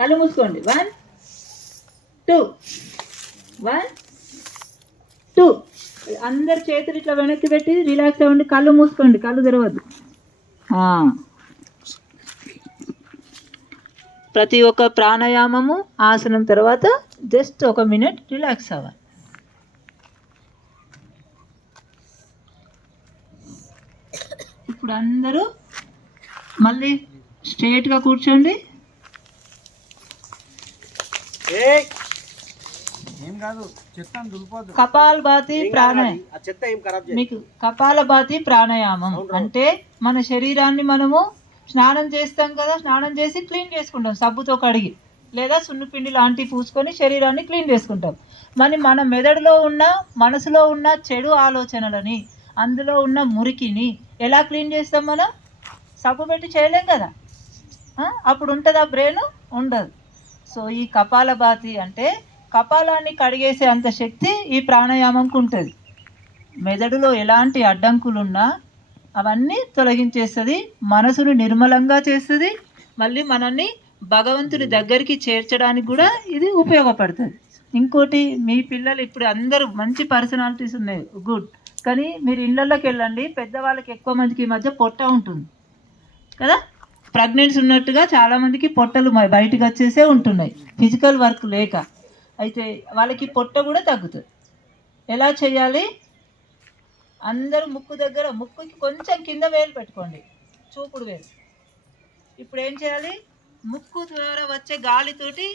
కళ్ళు మూసుకోండి. 1 2 1 2. అందరు చేతులు ఇట్లా వెనక్కి పెట్టి రిలాక్స్ అవ్వండి. కళ్ళు మూసుకోండి, కళ్ళు తెరవద్దు. ప్రతి ఒక్క ప్రాణాయామము ఆసనం తర్వాత జస్ట్ 1 మినిట్ రిలాక్స్ అవ్వాలి. ఇప్పుడు అందరూ మళ్ళీ స్ట్రైట్గా కూర్చోండి. కపాలభాతి ప్రాణాయామం. మీకు కపాలభాతి ప్రాణాయామం అంటే మన శరీరాన్ని మనము స్నానం చేస్తాం కదా, స్నానం చేసి క్లీన్ చేసుకుంటాం సబ్బుతో కడిగి, లేదా సున్నిపిండి లాంటివి పూసుకొని శరీరాన్ని క్లీన్ చేసుకుంటాం. మరి మన మెదడులో ఉన్న మనసులో ఉన్న చెడు ఆలోచనలని, అందులో ఉన్న మురికిని ఎలా క్లీన్ చేస్తాం? మనం సబ్బు పెట్టి చేయలేం కదా. అప్పుడు ఉంటుందా బ్రెయిన్? ఉండదు. సో ఈ కపాలభాతి అంటే కపాలాన్ని కడిగేసే అంత శక్తి ఈ ప్రాణాయామంకు ఉంటుంది. మెదడులో ఎలాంటి అడ్డంకులున్నా అవన్నీ తొలగించేస్తుంది, మనసును నిర్మలంగా చేస్తుంది, మళ్ళీ మనల్ని భగవంతుని దగ్గరికి చేర్చడానికి కూడా ఇది ఉపయోగపడుతుంది. ఇంకోటి, మీ పిల్లలు ఇప్పుడు అందరూ మంచి పర్సనాలిటీస్ ఉన్నాయి, గుడ్. కానీ మీరు ఇళ్ళల్లోకి వెళ్ళండి, పెద్దవాళ్ళకి ఎక్కువ మందికి ఈ మధ్య పొట్ట ఉంటుంది కదా, ప్రెగ్నెన్సీ ఉన్నట్టుగా చాలామందికి పొట్టలు బయటకు వచ్చేసే ఉంటున్నాయి ఫిజికల్ వర్క్ లేక. అయితే వాళ్ళకి పొట్ట కూడా తగ్గుతుంది. ఎలా చేయాలి? అందరూ ముక్కు దగ్గర, ముక్కుకి కొంచెం కింద వేలు పెట్టుకోండి, చూపుడు వేలు. ఇప్పుడు ఏం చేయాలి? ముక్కు ద్వారా వచ్చే గాలితోటి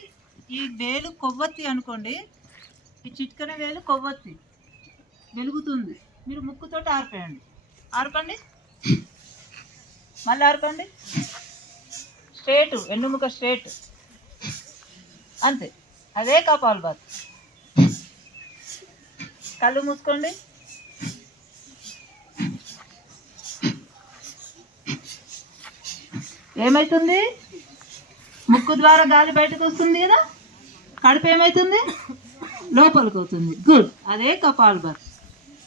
ఈ వేలు కొవ్వొత్తి అనుకోండి, ఈ చిట్కన వేలు కొవ్వొత్తి వెలుగుతుంది. మీరు ముక్కుతోటి ఆర్పేయండి. ఆర్పండి, మళ్ళీ ఆర్పండి. స్ట్రేట్, వెన్నుముక స్ట్రేట్, అంతే. అదే కపాలభాతి. కళ్ళు మూసుకోండి. ఏమవుతుంది? ముక్కు ద్వారా గాలి బయటకు వస్తుంది కదా, కడుపు ఏమవుతుంది? లోపలికి అవుతుంది. గుడ్, అదే కపాలభాతి.